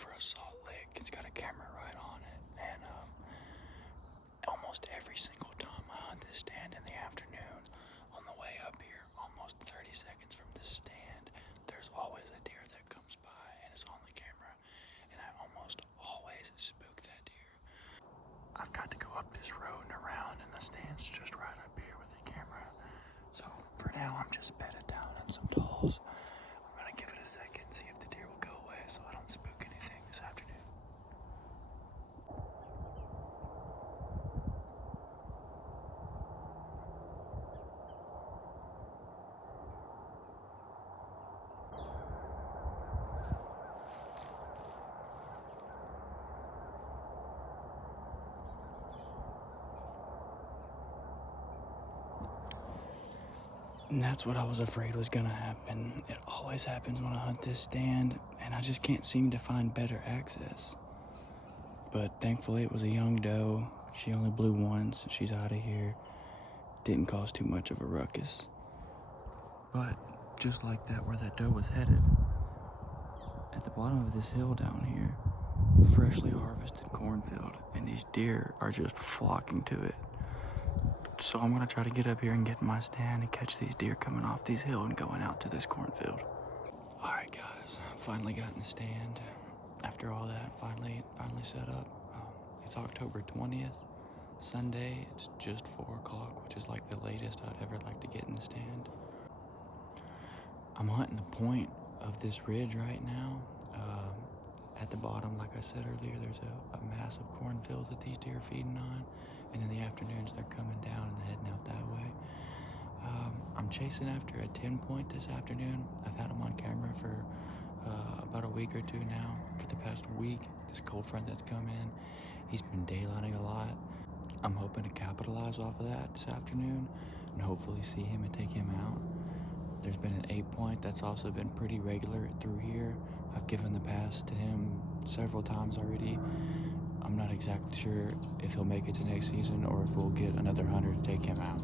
over a salt lick. It's got a camera right on it, and almost every single time I hunt this stand in the afternoon, on the way up here, almost 30 seconds from this stand, there's always a deer that comes by and is on the camera, and I almost always spook that deer. I've got to go up this road and around, and the stand's just right up here with the camera. So for now, I'm just bedded down in some talls. I'm gonna give it a second, see if the deer will go away so I don't spook anything this afternoon. And that's what I was afraid was gonna happen. It always happens when I hunt this stand, and I just can't seem to find better access. But thankfully it was a young doe. She only blew once, she's out of here. Didn't cause too much of a ruckus. But just like that, where that doe was headed, at the bottom of this hill down here, freshly harvested cornfield, and these deer are just flocking to it. So I'm gonna try to get up here and get in my stand and catch these deer coming off these hills and going out to this cornfield. All right, guys, finally got in the stand. After all that, finally set up. It's October 20th, Sunday. It's just 4 o'clock, which is like the latest I'd ever like to get in the stand. I'm hunting the point of this ridge right now. At the bottom, like I said earlier, there's a massive cornfield that these deer are feeding on. And in the afternoons, they're coming down and heading out that way. I'm chasing after a 10-point this afternoon. I've had him on camera for about a week or two now. For the past week, this cold front that's come in, he's been daylighting a lot. I'm hoping to capitalize off of that this afternoon and hopefully see him and take him out. There's been an 8-point that's also been pretty regular through here. I've given the pass to him several times already. I'm not exactly sure if he'll make it to next season or if we'll get another hunter to take him out.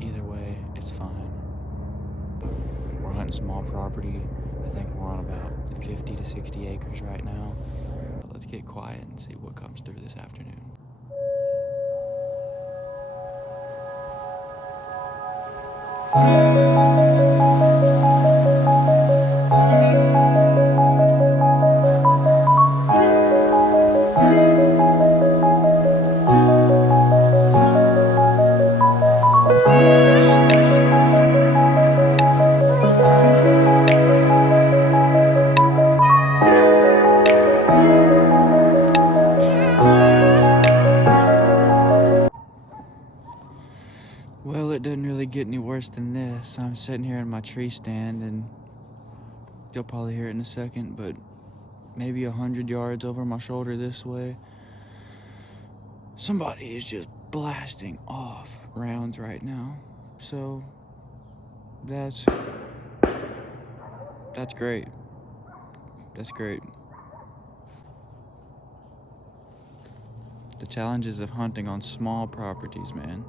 Either way, it's fine. We're hunting small property. I think we're on about 50 to 60 acres right now. But let's get quiet and see what comes through this afternoon. Well, it doesn't really get any worse than this. I'm sitting here in my tree stand, and you'll probably hear it in a second, but maybe 100 yards over my shoulder this way, somebody is just blasting off rounds right now. So that's great. That's great. The challenges of hunting on small properties, man.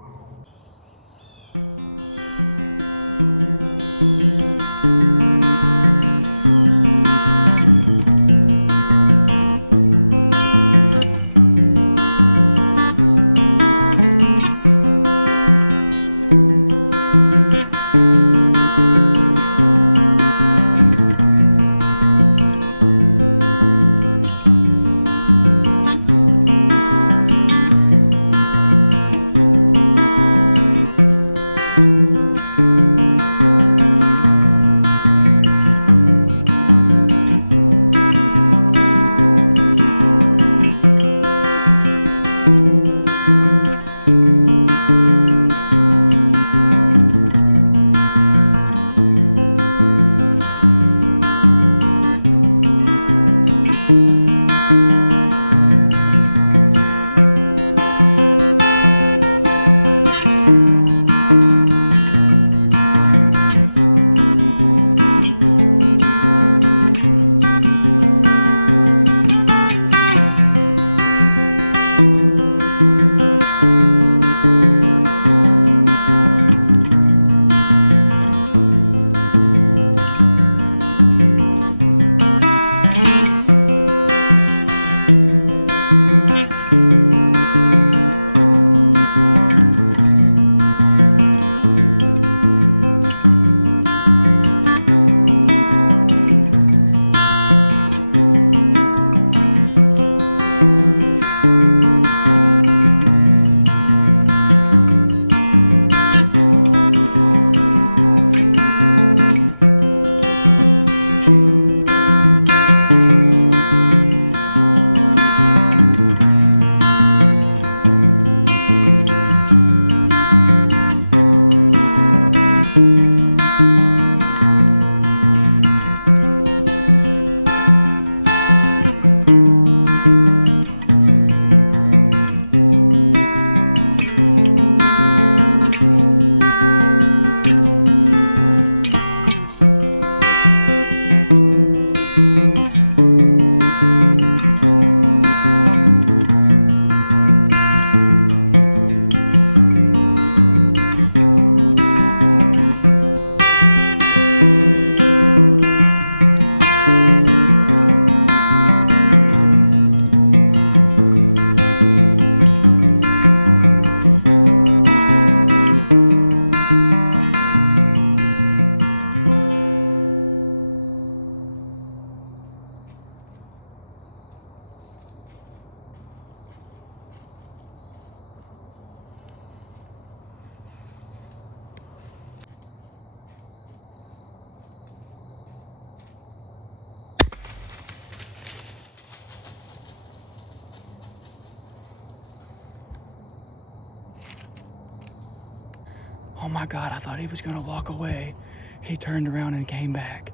Oh my God, I thought he was gonna walk away. He turned around and came back.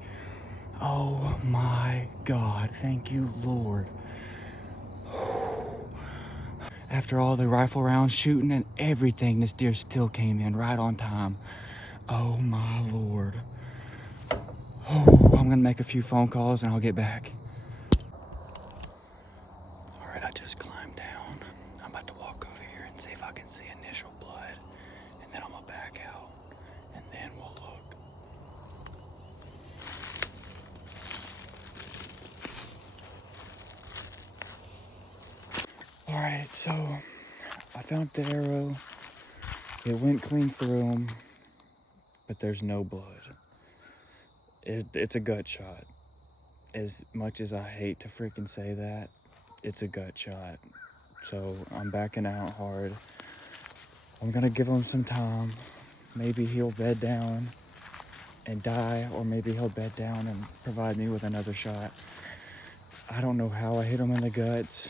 Oh my God, thank you, Lord. After all the rifle rounds shooting and everything, this deer still came in right on time. Oh my Lord. Oh, I'm gonna make a few phone calls and I'll get back. All right, I just climbed down. I'm about to walk over here and see if I can see initial blood, and then I'm gonna back out, and then we'll look. All right, so I found the arrow. It went clean through him, but there's no blood. It's a gut shot. As much as I hate to freaking say that, it's a gut shot. So I'm backing out hard. I'm gonna give him some time. Maybe he'll bed down and die, or maybe he'll bed down and provide me with another shot. I don't know how I hit him in the guts.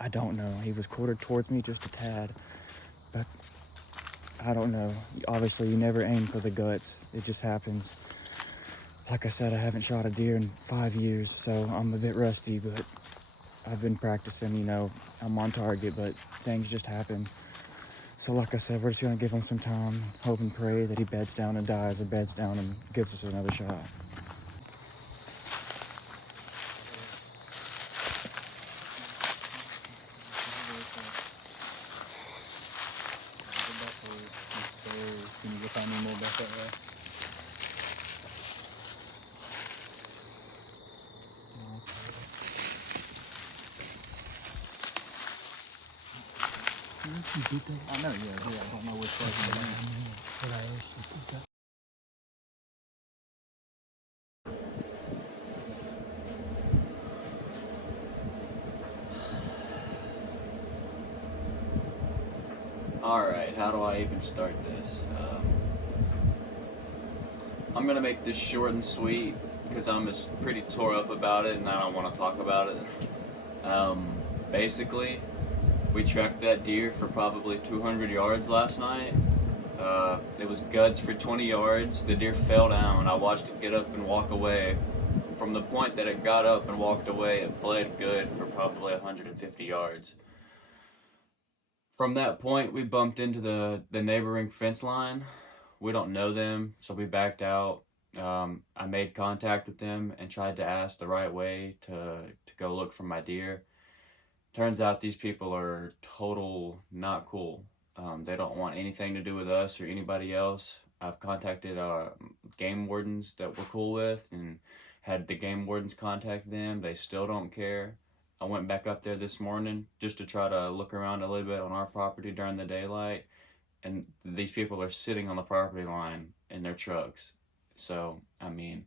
I don't know. He was quartered towards me just a tad, but I don't know. Obviously, you never aim for the guts. It just happens. Like I said, I haven't shot a deer in 5 years, so I'm a bit rusty, but I've been practicing, I'm on target, but things just happen. So like I said, we're just gonna give him some time, hope and pray that he beds down and dies, or beds down and gives us another shot. Can you go find any more back that way? I know, yeah, I don't know which way. Alright, how do I even start this? I'm gonna make this short and sweet because I'm just pretty tore up about it and I don't want to talk about it. Basically, we tracked that deer for probably 200 yards last night. It was guts for 20 yards. The deer fell down. I watched it get up and walk away. From the point that it got up and walked away, it bled good for probably 150 yards. From that point, we bumped into the neighboring fence line. We don't know them, so we backed out. I made contact with them and tried to ask the right way to go look for my deer. Turns out these people are total not cool. They don't want anything to do with us or anybody else. I've contacted game wardens that we're cool with and had the game wardens contact them. They still don't care. I went back up there this morning just to try to look around a little bit on our property during the daylight, and these people are sitting on the property line in their trucks. So, I mean,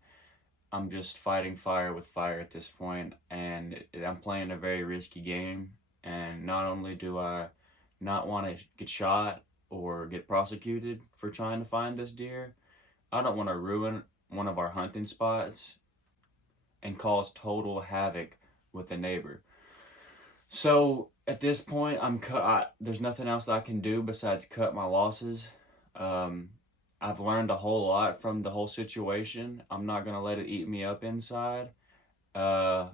I'm just fighting fire with fire at this point, and I'm playing a very risky game. And not only do I not want to get shot or get prosecuted for trying to find this deer, I don't want to ruin one of our hunting spots and cause total havoc with a neighbor. So at this point, there's nothing else I can do besides cut my losses. I've learned a whole lot from the whole situation. I'm not gonna let it eat me up inside. Uh,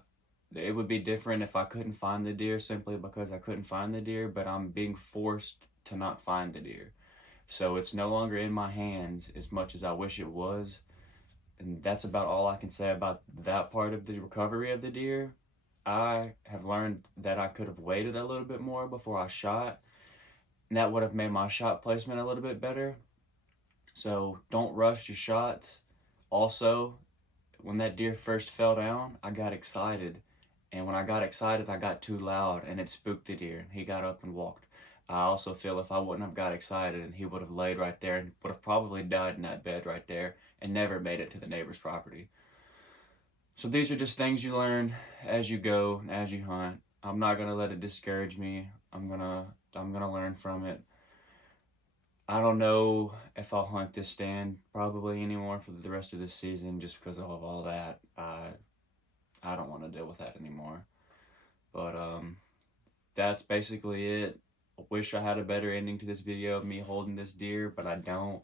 it would be different if I couldn't find the deer simply because I couldn't find the deer, but I'm being forced to not find the deer. So it's no longer in my hands as much as I wish it was. And that's about all I can say about that part of the recovery of the deer. I have learned that I could have waited a little bit more before I shot, and that would have made my shot placement a little bit better. So don't rush your shots. Also, when that deer first fell down, I got excited. And when I got excited, I got too loud and it spooked the deer and he got up and walked. I also feel if I wouldn't have got excited and he would have laid right there and would have probably died in that bed right there and never made it to the neighbor's property. So these are just things you learn as you go, as you hunt. I'm not gonna let it discourage me. I'm gonna learn from it. I don't know if I'll hunt this stand probably anymore for the rest of this season just because of all that. I don't want to deal with that anymore. But that's basically it. wish I had a better ending to this video of me holding this deer, but I don't.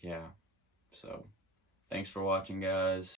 Yeah, so thanks for watching, guys.